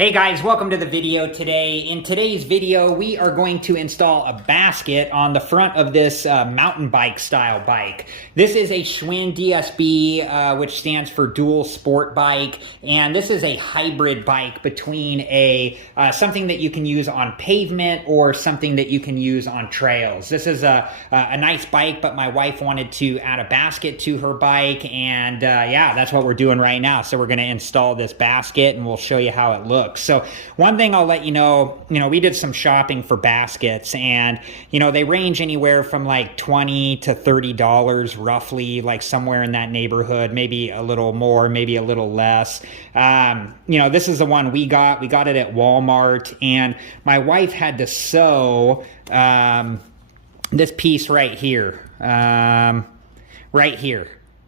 Hey guys, welcome to the video today. In today's video, we are going to install a basket on the front of this mountain bike style bike. This is a Schwinn DSB, which stands for dual sport bike, and this is a hybrid bike between a something that you can use on pavement or something that you can use on trails. This is a nice bike, but my wife wanted to add a basket to her bike, and yeah, that's what we're doing right now. So we're going to install this basket, and we'll show you how it looks. So one thing I'll let you know, we did some shopping for baskets, and they range anywhere from like $20 to $30 roughly, like somewhere in that neighborhood, maybe a little more, maybe a little less. This is the one we got it at Walmart, and my wife had to sew this piece right here,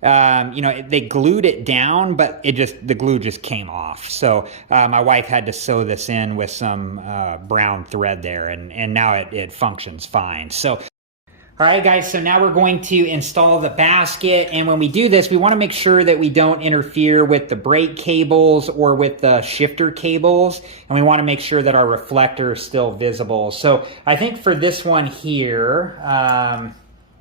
they glued it down, but the glue just came off. So my wife had to sew this in with some brown thread there, and now it functions fine. So, all right, guys, so now we're going to install the basket, and when we do this, we want to make sure that we don't interfere with the brake cables or with the shifter cables, and we want to make sure that our reflector is still visible. So I think for this one here,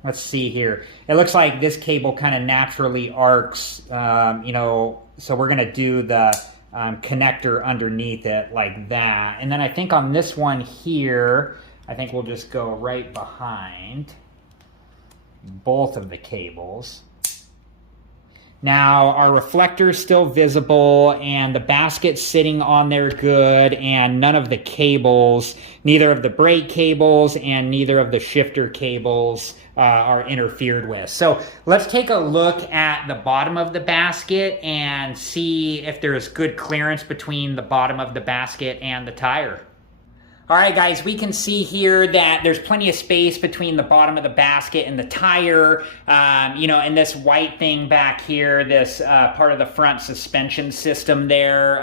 let's see here. It looks like this cable kind of naturally arcs, so we're going to do the connector underneath it like that. And then I think on this one here, I think we'll just go right behind both of the cables. Now our reflector is still visible, and the basket's sitting on there good, and none of the cables, neither of the brake cables and neither of the shifter cables are interfered with. So let's take a look at the bottom of the basket and see if there's good clearance between the bottom of the basket and the tire. All right, guys, we can see here that there's plenty of space between the bottom of the basket and the tire. And this white thing back here, this part of the front suspension system there,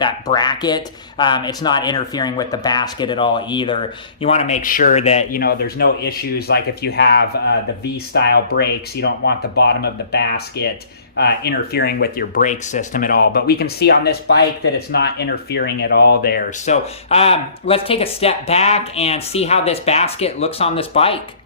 that bracket, it's not interfering with the basket at all either. You want to make sure that, there's no issues, like if you have the V-style brakes, you don't want the bottom of the basket interfering with your brake system at all. But we can see on this bike that it's not interfering at all there. So let's take a step back and see how this basket looks on this bike.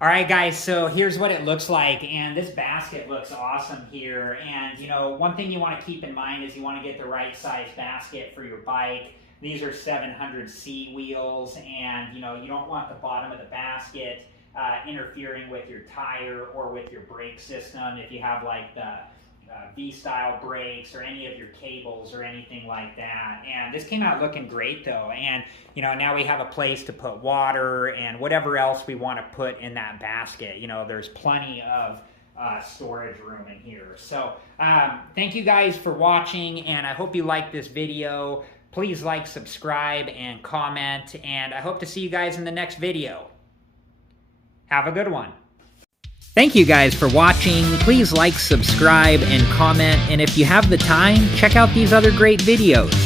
All right, guys, so here's what it looks like, and this basket looks awesome here. And one thing you want to keep in mind is you want to get the right size basket for your bike. These are 700C wheels, and you don't want the bottom of the basket interfering with your tire or with your brake system if you have like the V-style brakes or any of your cables or anything like that. And this came out looking great though, and now we have a place to put water and whatever else we want to put in that basket. There's plenty of storage room in here. So thank you guys for watching, and I hope you like this video. Please like, subscribe, and comment, and I hope to see you guys in the next video. Have a good one. Thank you guys for watching. Please like, subscribe, and comment. And if you have the time, check out these other great videos.